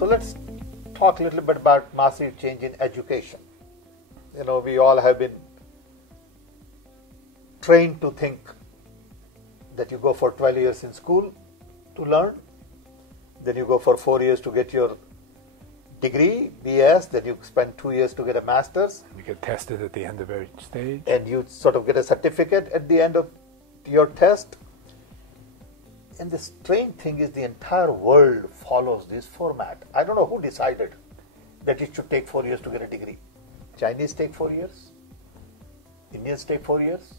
So let's talk a little bit about massive change in education. You know, we all have been trained to think that you go for 12 years in school to learn, then you go for 4 years to get your degree, BS, then you spend 2 years to get a master's. You get tested at the end of every stage. And you sort of get a certificate at the end of your test. And the strange thing is the entire world follows this format. I don't know who decided that it should take 4 years to get a degree. Chinese take 4 years, Indians take 4 years,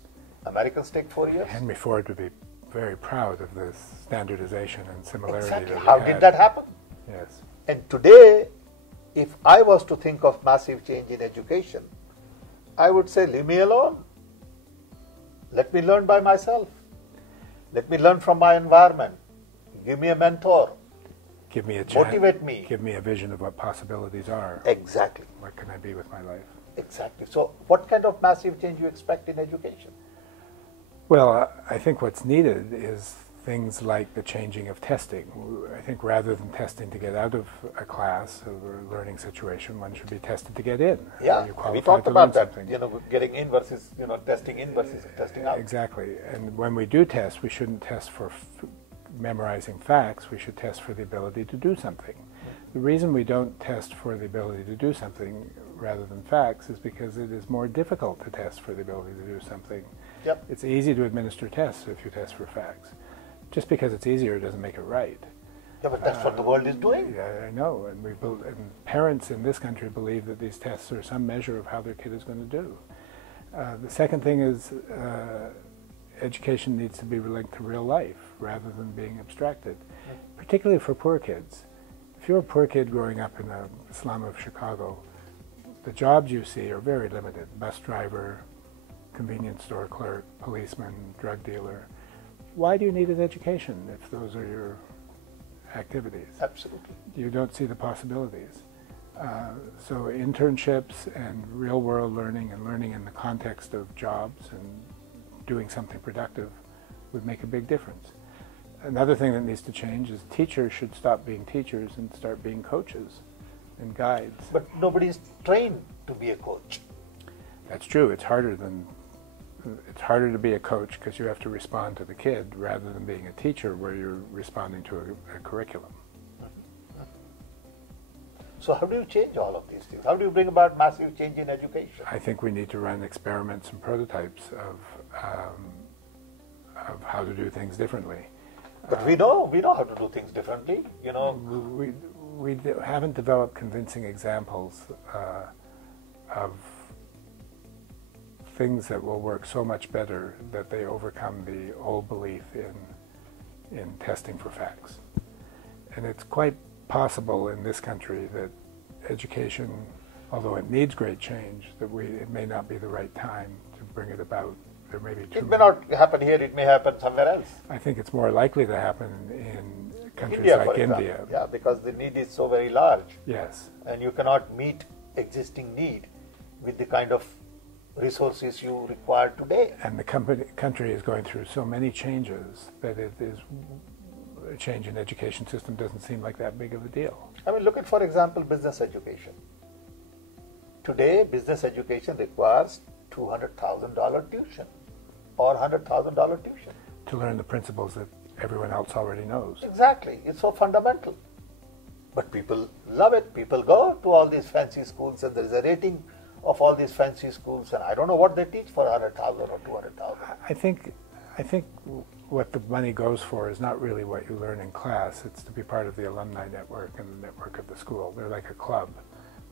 Americans take 4 years. Henry Ford would be very proud of this standardization and similarity. Exactly. That we How had. did that happen? Yes. And today, if I was to think of massive change in education, I would say, leave me alone. Let me learn by myself. Let me learn from my environment. Give me a mentor. Give me a chance. Motivate me. Give me a vision of what possibilities are. Exactly. What can I be with my life? Exactly. So what kind of massive change you expect in education? Well, I think what's needed is things like the changing of testing. I think rather than testing to get out of a class or a learning situation, one should be tested to get in. Yeah, we talked about that, you know, getting in versus, you know, testing in versus testing out. Exactly. And when we do test, we shouldn't test for memorizing facts, we should test for the ability to do something. The reason we don't test for the ability to do something rather than facts is because it is more difficult to test for the ability to do something. Yep. It's easy to administer tests if you test for facts. Just because it's easier doesn't make it right. Yeah, but that's what the world is doing. Yeah, I know. And parents in this country believe that these tests are some measure of how their kid is going to do. The second thing is education needs to be linked to real life rather than being abstracted, particularly for poor kids. If you're a poor kid growing up in the slum of Chicago, the jobs you see are very limited. Bus driver, convenience store clerk, policeman, drug dealer. Why do you need an education if those are your activities? Absolutely. You don't see the possibilities. So internships and real-world learning and learning in the context of jobs and doing something productive would make a big difference. Another thing that needs to change is teachers should stop being teachers and start being coaches and guides. But nobody is trained to be a coach. That's true. It's harder to be a coach because you have to respond to the kid rather than being a teacher where you're responding to a curriculum. So how do you change all of these things? How do you bring about massive change in education? I think we need to run experiments and prototypes of how to do things differently. But we know how to do things differently. You know, we haven't developed convincing examples of things that will work so much better that they overcome the old belief in testing for facts. And it's quite possible in this country that education, although it needs great change, that it may not be the right time to bring it about. There may be it may not happen here, it may happen somewhere else. I think it's more likely to happen in countries India, like for example. India. Yeah, because the need is so very large. Yes. And you cannot meet existing need with the kind of resources you require today. And the country is going through so many changes that a change in education system doesn't seem like that big of a deal. I mean, look at, for example, business education. Today, business education requires $200,000 tuition or $100,000 tuition. To learn the principles that everyone else already knows. Exactly. It's so fundamental. But people love it. People go to all these fancy schools and there is a rating of all these fancy schools, and I don't know what they teach for 100,000 or 200,000. I think what the money goes for is not really what you learn in class. It's to be part of the alumni network and the network of the school. They're like a club,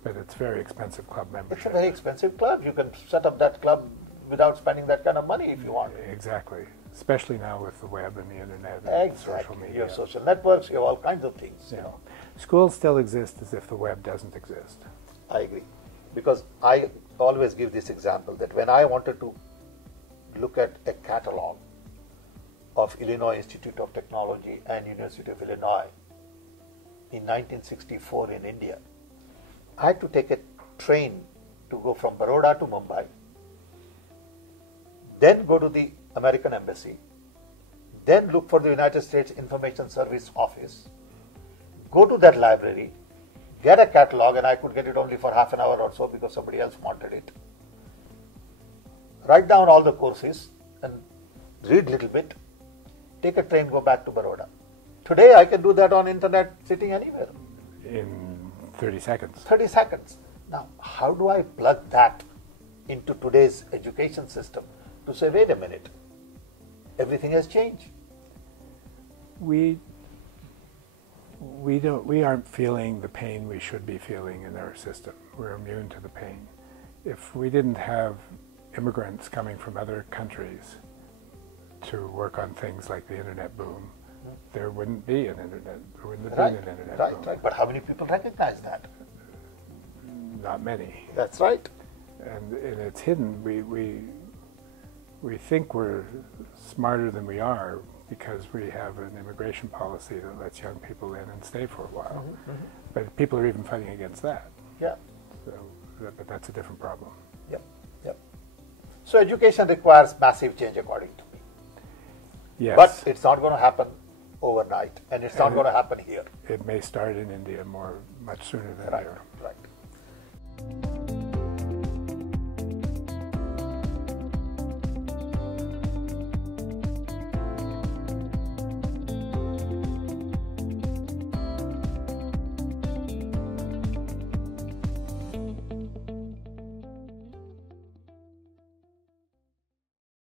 but it's very expensive club membership. It's a very expensive club. You can set up that club without spending that kind of money if you want. Exactly. Especially now with the web and the internet and Exactly. social media. You have social networks, you have all kinds of things. Yeah. You know. Schools still exist as if the web doesn't exist. I agree. Because I always give this example that when I wanted to look at a catalog of Illinois Institute of Technology and University of Illinois in 1964 in India, I had to take a train to go from Baroda to Mumbai, then go to the American Embassy, then look for the United States Information Service office, go to that library, get a catalog, and I could get it only for half an hour or so because somebody else wanted it. Write down all the courses and read a little bit. Take a train, go back to Baroda. Today I can do that on internet sitting anywhere. In 30 seconds. 30 seconds. Now, how do I plug that into today's education system to say, wait a minute, everything has changed? We aren't feeling the pain we should be feeling in our system. We're immune to the pain. If we didn't have immigrants coming from other countries to work on things like the internet boom, there wouldn't be an internet. There wouldn't have been an internet boom. Right. But how many people recognize that? Not many. That's right. And it's hidden. We think we're smarter than we are because we have an immigration policy that lets young people in and stay for a while. But people are even fighting against that. Yeah. So, but that's a different problem. Yep. So education requires massive change, according to me. Yes. But it's not going to happen overnight, and it's not going to happen here. It may start in India much sooner than here. Right.